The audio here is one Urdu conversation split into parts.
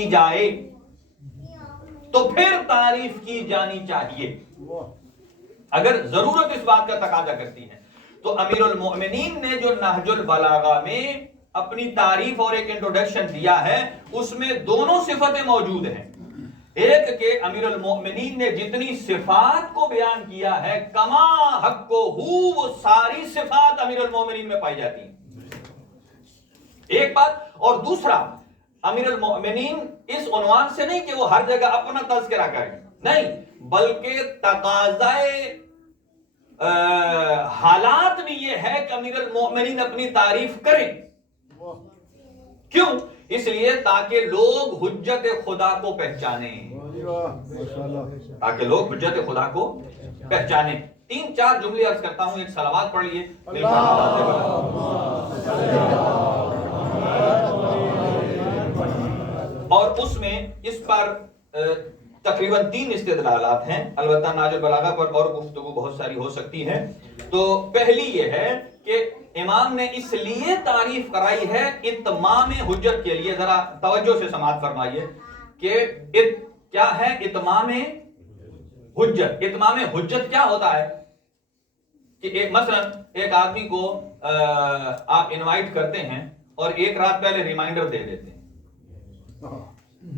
کی جائے تو پھر تعریف کی جانی چاہیے اگر ضرورت اس بات کا تقاضا کرتی ہے. تو امیر المؤمنین نے جو نہج البلاغہ میں اپنی تعریف اور ایک انٹروڈکشن دیا ہے اس میں دونوں صفتیں موجود ہیں. ایک کہ امیر المؤمنین نے جتنی صفات کو بیان کیا ہے کما حق کو وہ ساری صفات امیر المؤمنین میں پائی جاتی ہیں. ایک بات. اور دوسرا امیر المؤمنین اس عنوان سے نہیں کہ وہ ہر جگہ اپنا تذکرہ کریں, نہیں, بلکہ تقاضائے حالات بھی یہ ہے کہ امیر المؤمنین اپنی تعریف کریں. کیوں؟ اس لیے تاکہ لوگ حجت خدا کو پہچانیں, تاکہ لوگ حجت خدا کو پہچانیں. 3-4 جملے عرض کرتا ہوں, ایک صلوات پڑھ لیے. اور اس میں اس پر تقریباً 3 استدلالات ہیں. البتہ نہج البلاغہ پر اور گفتگو بہت ساری ہو سکتی ہے. تو پہلی یہ ہے کہ امام نے اس لیے تعریف کرائی ہے اتمام حجت کے لیے. ذرا توجہ سے سماعت فرمائیے کہ کیا ہے اتمام حجت. اتمام حجت کیا ہوتا ہے کہ مثلا ایک آدمی کو آپ انوائٹ کرتے ہیں اور ایک رات پہلے ریمائنڈر دے دیتے ہیں,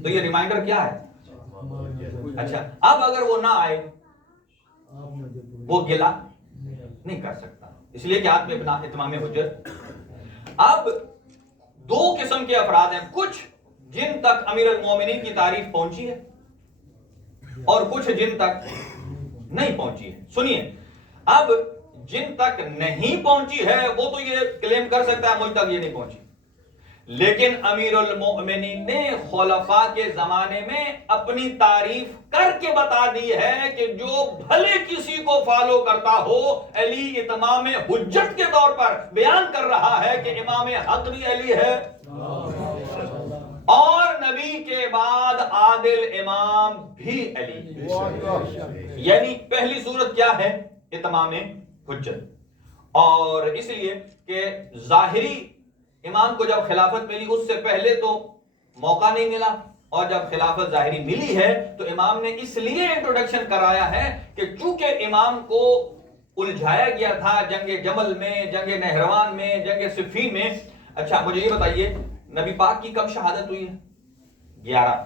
تو یہ ریمائنڈر کیا ہے؟ اچھا, اب اگر وہ نہ آئے وہ گلا نہیں کر سکتا, اس لیے کہ آپ میں اتمام حجت. اب 2 قسم کے افراد ہیں, کچھ جن تک امیر المومنین کی تعریف پہنچی ہے اور کچھ جن تک نہیں پہنچی ہے. سنیے, اب جن تک نہیں پہنچی ہے وہ تو یہ کلیم کر سکتا ہے مجھ تک یہ نہیں پہنچی, لیکن امیر المؤمنین نے خلفاء کے زمانے میں اپنی تعریف کر کے بتا دی ہے کہ جو بھلے کسی کو فالو کرتا ہو, علی اتمام حجت کے طور پر بیان کر رہا ہے کہ امام حق بھی علی ہے اور نبی کے بعد عادل امام بھی علی. یعنی پہلی صورت کیا ہے؟ اتمام حجت. اور اس لیے کہ ظاہری امام کو جب خلافت ملی اس سے پہلے تو موقع نہیں ملا, اور جب خلافت ظاہری ملی ہے تو امام نے اس لیے انٹروڈکشن کرایا ہے کہ چونکہ امام کو الجھایا گیا تھا جنگ جمل میں, جنگ نہروان میں, جنگ صفین میں. اچھا مجھے یہ بتائیے نبی پاک کی کب شہادت ہوئی ہے؟ 11.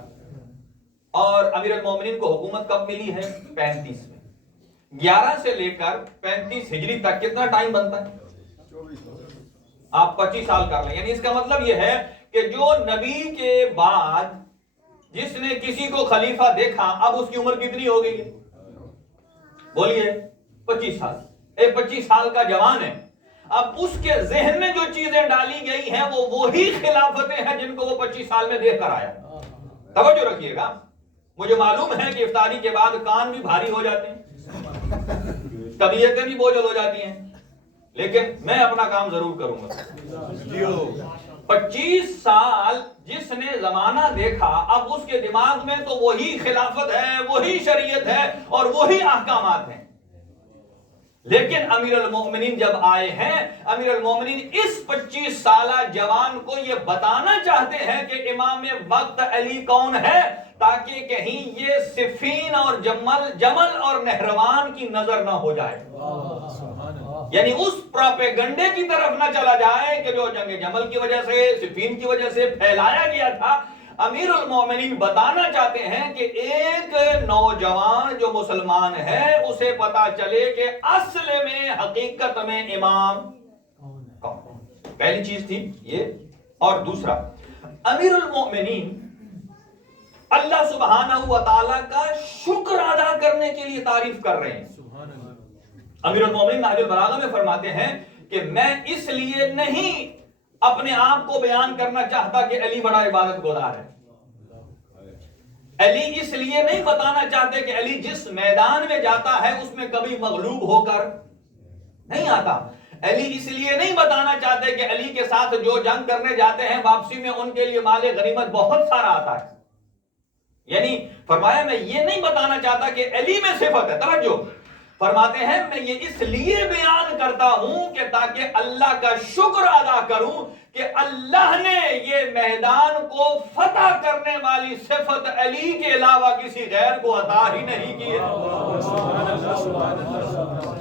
اور امیر المومنین کو حکومت کب ملی ہے؟ 35 میں. 11 سے لے کر 35 ہجری تک کتنا ٹائم بنتا ہے؟ آپ 25 سال کر لیں. یعنی اس کا مطلب یہ ہے کہ جو نبی کے بعد جس نے کسی کو خلیفہ دیکھا اب اس کی عمر کتنی ہو گئی ہے؟ بولیے 25 سال. 25 سال کا جوان ہے. اب اس کے ذہن میں جو چیزیں ڈالی گئی ہیں وہ وہی خلافتیں ہیں جن کو وہ 25 سال میں دیکھ کر آیا. توجہ رکھیے گا, مجھے معلوم ہے کہ افطاری کے بعد کان بھی بھاری ہو جاتے ہیں, طبیعتیں بھی بوجھل ہو جاتی ہیں, لیکن میں اپنا کام ضرور کروں گا. 25 سال جس نے زمانہ دیکھا اب اس کے دماغ میں تو وہی خلافت ہے, وہی شریعت ہے اور وہی احکامات ہیں. لیکن امیر المؤمنین جب آئے ہیں, امیر المؤمنین اس 25 سالہ جوان کو یہ بتانا چاہتے ہیں کہ امام وقت علی کون ہے, تاکہ کہیں یہ صفین اور جمل اور نہروان کی نظر نہ ہو جائے. یعنی اس پروپیگنڈے کی طرف نہ چلا جائے کہ جو جنگ جمل کی وجہ سے, صفین کی وجہ سے پھیلایا گیا تھا. امیر المومنین بتانا چاہتے ہیں کہ ایک نوجوان جو مسلمان ہے اسے پتا چلے کہ اصل میں حقیقت میں امام کون. پہلی چیز تھی یہ. اور دوسرا, امیر المومنین اللہ سبحانہ و تعالی کا شکر ادا کرنے کے لیے تعریف کر رہے ہیں. امیر المومنین نہج البلاغہ میں فرماتے ہیں کہ میں اس لیے نہیں اپنے آپ کو بیان کرنا چاہتا کہ علی بڑا عبادت گزار ہے. علی اس لیے نہیں بتانا چاہتے کہ علی جس میدان میں جاتا ہے اس میں کبھی مغلوب ہو کر نہیں آتا. علی اس لیے نہیں بتانا چاہتے کہ علی کے ساتھ جو جنگ کرنے جاتے ہیں واپسی میں ان کے لیے مال غنیمت بہت سارا آتا ہے. یعنی فرمایا میں یہ نہیں بتانا چاہتا کہ علی میں صفت ہے. توجہ, فرماتے ہیں میں یہ اس لیے بیان کرتا ہوں کہ تاکہ اللہ کا شکر ادا کروں کہ اللہ نے یہ میدان کو فتح کرنے والی صفت علی کے علاوہ کسی غیر کو عطا ہی نہیں کی ہے.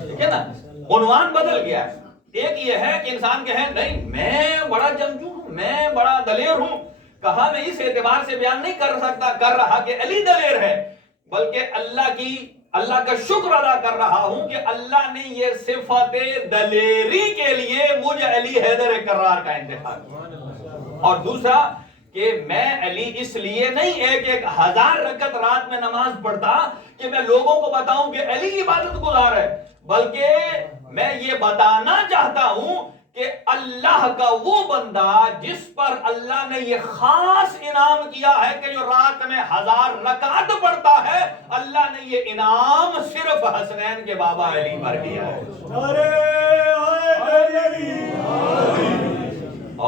ٹھیک ہے نا, عنوان بدل گیا ہے. ایک یہ ہے کہ انسان کہے نہیں میں بڑا جنگجو ہوں, میں بڑا دلیر ہوں. کہا میں اس اعتبار سے بیان نہیں کر رہا کہ علی دلیر ہے, بلکہ اللہ کا شکر ادا کر رہا ہوں کہ اللہ نے یہ صفت دلیری کے لیے مجھے علی حیدر کرار کا انتخاب کیا. اور دوسرا کہ میں علی اس لیے نہیں 1000 رکعت رات میں نماز پڑھتا کہ میں لوگوں کو بتاؤں کہ علی عبادت گزار ہے, بلکہ میں یہ بتانا چاہتا ہوں کہ اللہ کا وہ بندہ جس پر اللہ نے یہ خاص انعام کیا ہے کہ جو رات میں 1000 رکعت پڑھتا ہے, اللہ نے یہ انعام صرف حسنین کے بابا علی پر کیا ہے.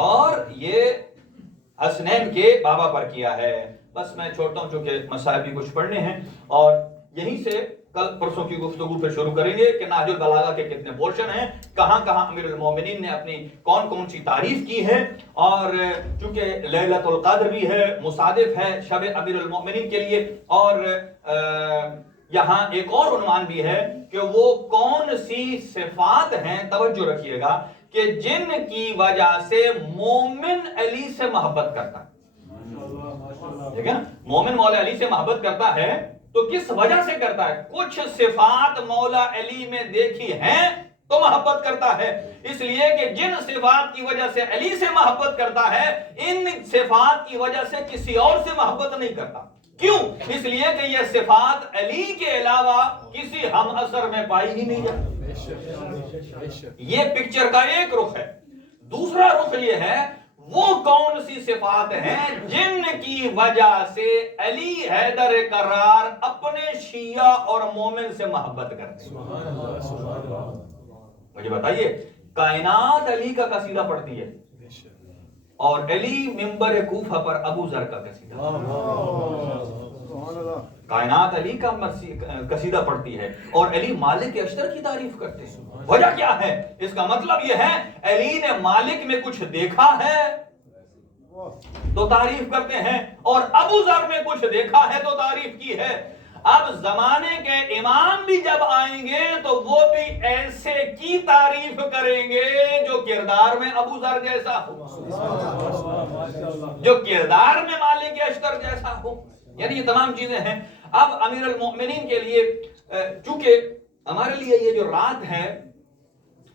اور یہ حسنین کے بابا پر کیا ہے. بس میں چھوڑتا ہوں چونکہ مسائل بھی کچھ پڑھنے ہیں, اور یہیں سے کل پرسوں کی گفتگو پھر شروع کریں گے کہ نہج البلاغہ کے کتنے پورشن ہیں, کہاں کہاں امیر المومنین نے اپنی کون سی تعریف کی ہے. اور چونکہ لیلۃ القدر بھی ہے, مصادف ہے شب امیر المومنین کے لیے, اور یہاں ایک اور عنوان بھی ہے کہ وہ کون سی صفات ہیں, توجہ رکھیے گا, کہ جن کی وجہ سے مومن علی سے محبت کرتا ہے. ٹھیک ہے, مومن مولا علی سے محبت کرتا ہے تو کس وجہ سے کرتا ہے؟ کچھ صفات مولا علی میں دیکھی ہیں تو محبت کرتا ہے. اس لیے کہ جن صفات کی وجہ سے علی سے محبت کرتا ہے, ان صفات کی وجہ سے کسی اور سے محبت نہیں کرتا. کیوں؟ اس لیے کہ یہ صفات علی کے علاوہ کسی ہم اثر میں پائی ہی نہیں جاتی. یہ پکچر کا ایک رخ ہے. دوسرا رخ یہ ہے وہ کون سی صفات ہیں جن کی وجہ سے علی حیدر کرار اپنے شیعہ اور مومن سے محبت کرتے ہیں. مجھے بتائیے, کائنات علی کا قصیدہ پڑھتی ہے اور علی منبر کوفہ پر ابو ذر کا قصیدہ. کائنات علی کا قصیدہ پڑھتی ہے اور علی مالک اشتر کی تعریف کرتے ہیں. وجہ کیا ہے؟ اس کا مطلب یہ ہے علی نے مالک میں کچھ دیکھا ہے تو تعریف کرتے ہیں, اور ابو ذر میں کچھ دیکھا ہے تو تعریف کی ہے. اب زمانے کے امام بھی جب آئیں گے تو وہ بھی ایسے کی تعریف کریں گے جو کردار میں ابو ذر جیسا ہو, جو کردار میں مالک اشتر جیسا ہو. یعنی یہ تمام چیزیں ہیں. اب امیر المؤمنین کے لیے چونکہ ہمارے لیے یہ جو رات ہے,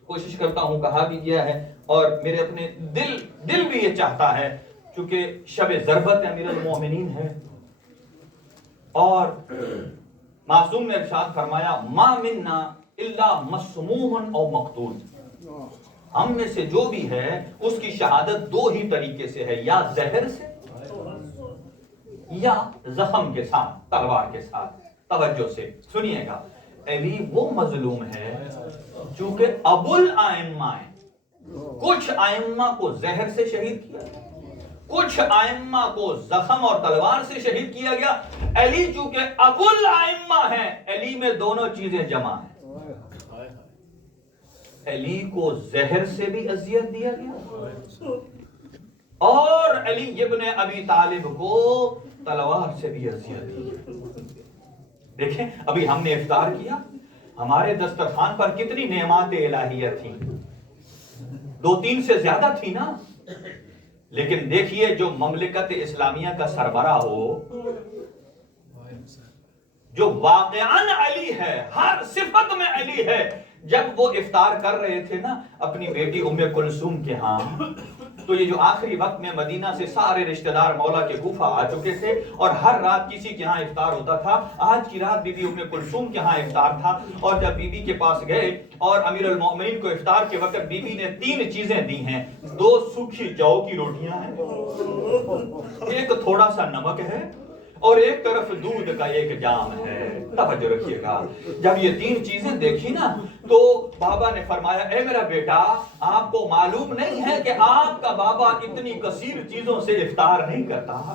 کوشش کرتا ہوں, کہا بھی گیا ہے اور میرے اپنے دل بھی یہ چاہتا ہے, چونکہ شب ضربت امیر المؤمنین ہے, اور معصوم نے ارشاد فرمایا ما منا الا مسموم او مقتول, ہم میں سے جو بھی ہے اس کی شہادت 2 ہی طریقے سے ہے, یا زہر سے یا زخم کے ساتھ, تلوار کے ساتھ. توجہ سے سنیے گا, علی وہ مظلوم ہے چونکہ ابو الائمہ ہے. کچھ ائمہ کو زہر سے شہید کیا, کچھ ائمہ کو زخم اور تلوار سے شہید کیا گیا. علی چونکہ ابو الائمہ ہیں, علی میں دونوں چیزیں جمع ہیں. علی کو زہر سے بھی اذیت دیا گیا اور علی ابن ابی طالب کو تلوار سے بھی اذیت دی. دیکھیں ابھی ہم نے افطار کیا, ہمارے دسترخوان پر کتنی نعمات الہیہ تھیں, 2-3 سے زیادہ تھی نا. لیکن دیکھیے جو مملکت اسلامیہ کا سربراہ ہو, جو واقعاً علی ہے, ہر صفت میں علی ہے, جب وہ افطار کر رہے تھے نا اپنی بیٹی ام کلثوم کے ہاں, تو یہ جو آخری وقت میں مدینہ سے سارے رشتہ دار مولا کے کوفہ آ چکے تھے اور ہر رات کسی کے ہاں افطار ہوتا تھا. آج کی رات بی بی ام کلثوم کے ہاں افطار تھا, اور جب بی بی کے پاس گئے اور امیر المؤمنین کو افطار کے وقت بی بی نے 3 چیزیں دی ہیں. 2 سوکھی جو کی روٹیاں ہیں, ایک تھوڑا سا نمک ہے, اور ایک طرف دودھ کا ایک جام ہے. توجہ رکھیے گا, جب یہ 3 چیزیں دیکھی نا تو بابا نے فرمایا اے میرا بیٹا, آپ کو معلوم نہیں ہے کہ آپ کا بابا اتنی کثیر چیزوں سے افطار نہیں کرتا,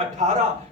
18।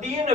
3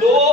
2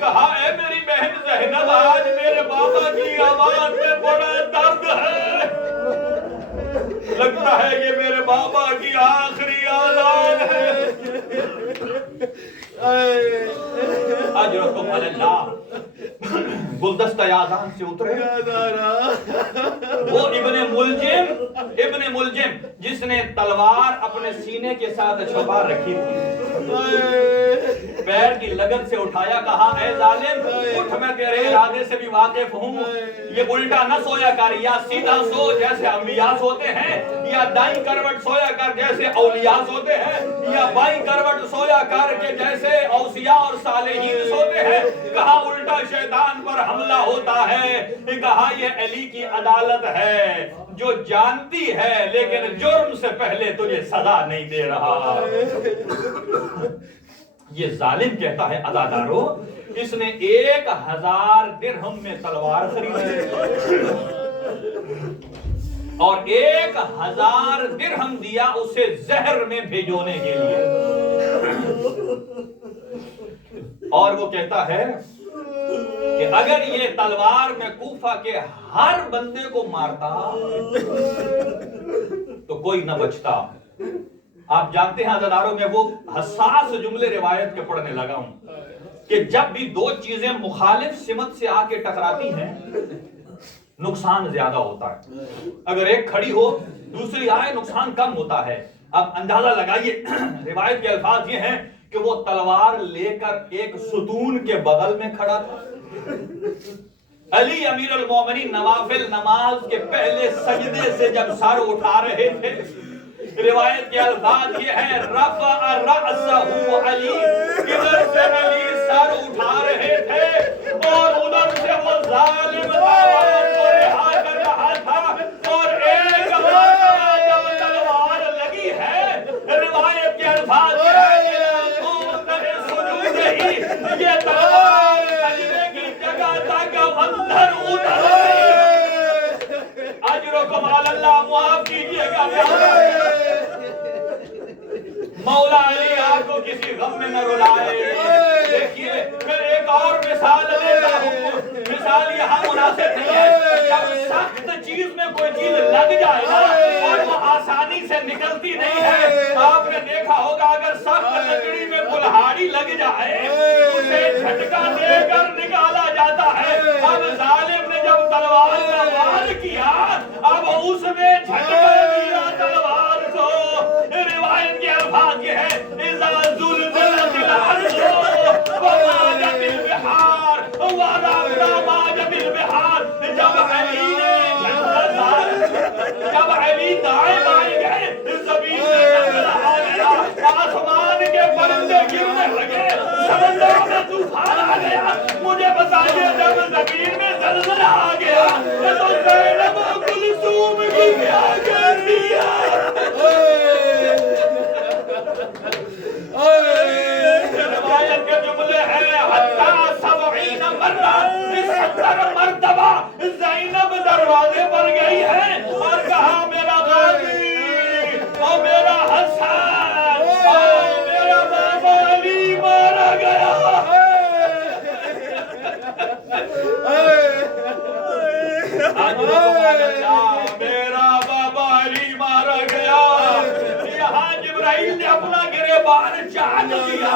کہا اے میری بہن زینب آج میرے بابا کی آواز میں بڑا درد ہے، لگتا ہے یہ میرے بابا کی آخری آذان ہے۔ اجرکم علی اللہ، گلدستہ آذان سے اترے وہ ابن ملجم جس نے تلوار اپنے سینے کے ساتھ چھپا رکھی تھی، پیر کی لگن سے اٹھایا، کہا اے ظالم اٹھ، میں تیرے ارادے سے بھی واقف ہوں، یہ الٹا نہ سویا کر، یا سیدھا سو جیسے انبیاء سوتے ہیں، یا دائیں کروٹ سویا کر جیسے اولیاء سوتے ہیں، یا بائیں کروٹ سویا کر کے جیسے اوصیاء اور صالحین سوتے ہیں۔ کہا الٹا شیطان پر حملہ ہوتا ہے، کہا یہ علی کی عدالت ہے جو جانتی ہے لیکن جرم سے پہلے تجھے سزا نہیں دے رہا۔ یہ ظالم کہتا ہے عزادارو، اس نے 1000 درہم میں تلوار خریدی اور 1000 درہم دیا اسے زہر میں بھیجونے کے لیے، اور وہ کہتا ہے کہ اگر یہ تلوار میں کوفہ کے ہر بندے کو مارتا تو کوئی نہ بچتا۔ آپ جانتے ہیں عزاداروں، میں وہ حساس جملے روایت کے پڑھنے لگا ہوں کہ جب بھی دو چیزیں مخالف سمت سے آ کے ٹکراتی ہیں نقصان زیادہ ہوتا ہے، اگر ایک کھڑی ہو دوسری آئے نقصان کم ہوتا ہے۔ اب اندازہ لگائیے، روایت کے الفاظ یہ ہیں کہ وہ تلوار لے کر ایک ستون کے بغل میں کھڑا تھا۔ علی امیر المومنین نوافل نماز کے پہلے سجدے سے جب سر اٹھا رہے تھے، روایت کے الفاظ یہ ہے رفع رأسہ علی، ادھر سے علی سر اٹھا رہے تھے اور ادھر سے وہ ظالم تلوار کو رہا کر رہا تھا، اور ایک مرتبہ جب تلوار لگی ہے، روایت کے الفاظ یہ ہے یہ تلوار سجدے کی جگہ تک اندر اتر گئی۔ اجرکم علی اللہ، معاف کیجئے گا مولا علی آپ کو کسی غم میں نہ رلائے۔ دیکھیے پھر ایک اور مثال دیتا ہوں، مثال یہاں مناسب نہیں ہے، جب سخت چیز میں کوئی چیز لگ جائے نا اور وہ آسانی سے نکلتی نہیں ہے، آپ نے دیکھا ہوگا اگر سخت لکڑی میں کلہاڑی لگ جائے اسے جھٹکا دے کر نکالا جاتا ہے۔ اب ظالم نے جب تلوار کا وار کیا، اب اس نے جھٹکا دیا تلوار کو۔ روایت کے الفاظ یہ ہے اذا زلزلت الارض وماجت البحار وربنا ماجت البحار، جب علی دائیں بائیں گئے زمین میں زلزلہ آ گیا، آسمان کے پرندے گرنے لگے، سمندر میں طوفان آ گیا۔ مجھے بتائیے جب زمین میں زلزلہ آ گیا تو زینب کلثوم کی کیا کہتی ہے؟ روایت کے جملے ہیں حتی 70 مرہ، 70 مرتبہ زینب دروازے پر گئی ہے اور کہا میرا غازی اور میرا حسن اور میرا بابا علی مارا گیا۔ میرا بابا علی مارا گیا۔ یہاں جبرائیل نے اپنا گریبان چاک دیا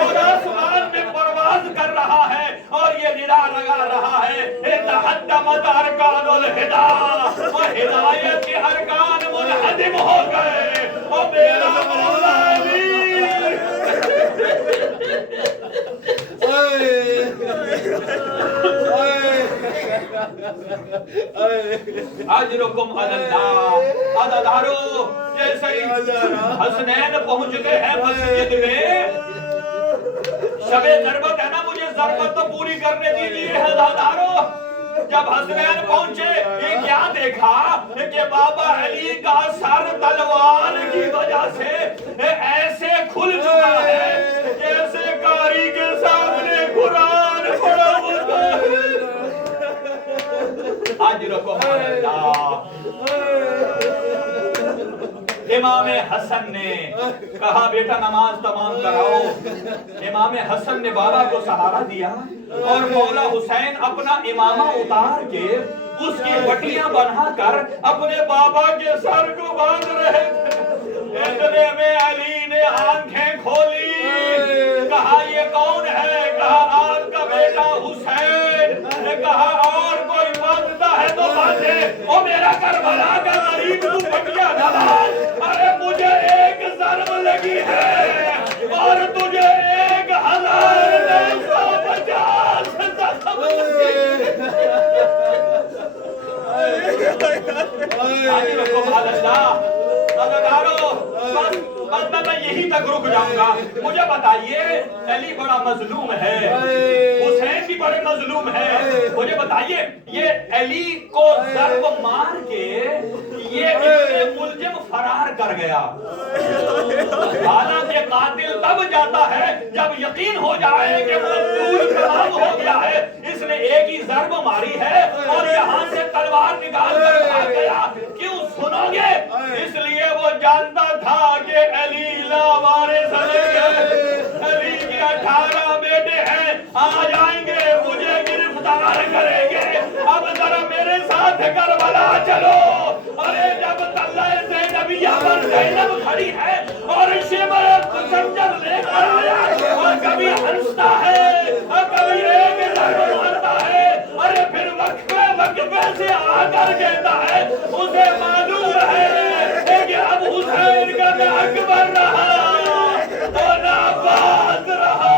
اور آسمان میں پرواز کر رہا ہے اور یہ ندا لگا رہا ہے تحدمت ارکان الہدا، اور ہدایت کے ارکان منہدم ہو گئے اور میرا مولا علی۔ اجرکم علی اللہ، عزادارو جیسے ہی حسنین پہنچتے ہیں مسجد میں، شب ضربت ہے نا، مجھے ضربت تو پوری کرنے دیجیے عزادارو۔ جب حسنین پہنچے یہ کیا دیکھا کہ بابا علی کا سر تلوار کی وجہ سے ایسے کھل چکا ہے جیسے قاری کے سامنے قرآن پڑھا ہوتا ہے۔ اجرکم علی اللہ، امام حسن نے کہا بیٹا نماز تمام کراؤ. امام حسن نے بابا کو سہارا دیا اور مولا حسین اپنا امامہ اتار کے اس کی بٹیاں بنا کر اپنے بابا کے سر کو باندھ رہے تھے. اتنے میں علی نے آنکھیں کھولی. کہا یہ کون ہے؟ کہا آپ کا بیٹا حسین. نے کہا اور کوئی باندھتا ہے تو باندھے. او میرا کربلا کا غریب تو بٹیا نہ باندھ. ارے مجھے ایک ضرب لگی ہے اور تجھے 1950 ضرب لگی. آگے رکھو بھال اللہ. بس میں یہی تک رک جاؤں گا. مجھے بتائیے علی بڑا مظلوم ہے, حسین بھی بڑے مظلوم ہے. مجھے بتائیے یہ علی کو ضرب مار کے یہ ابن ملجم فرار کر گیا. حالانکہ قاتل تب جاتا ہے جب یقین ہو جائے کہ مقتول تمام ہو گیا ہے. اس نے ایک ہی ضرب ماری ہے اور یہاں سے تلوار نکال کر بھاگ گیا. کیوں سنو گے؟ اس لیے وہ جانتا تھا کہ علی لاوارث ہے. علی کے 18 بیٹے ہیں, آ جائیں گے مجھے گرفتار کریں گے. اب ذرا میرے ساتھ کربلا چلو. ارے جب طلعہ زینبیہ پر زینب کھڑی ہے اور شمر سنجر لے کر آیا اور کبھی ہنستا ہے اور کبھی ایک ضرب مارتا ہے. ارے پھر وقفے سے آ کر کہتا ہے اسے معلوم ہے کہ اب حسین کا نہ اکبر رہا اور نہ عباس رہا.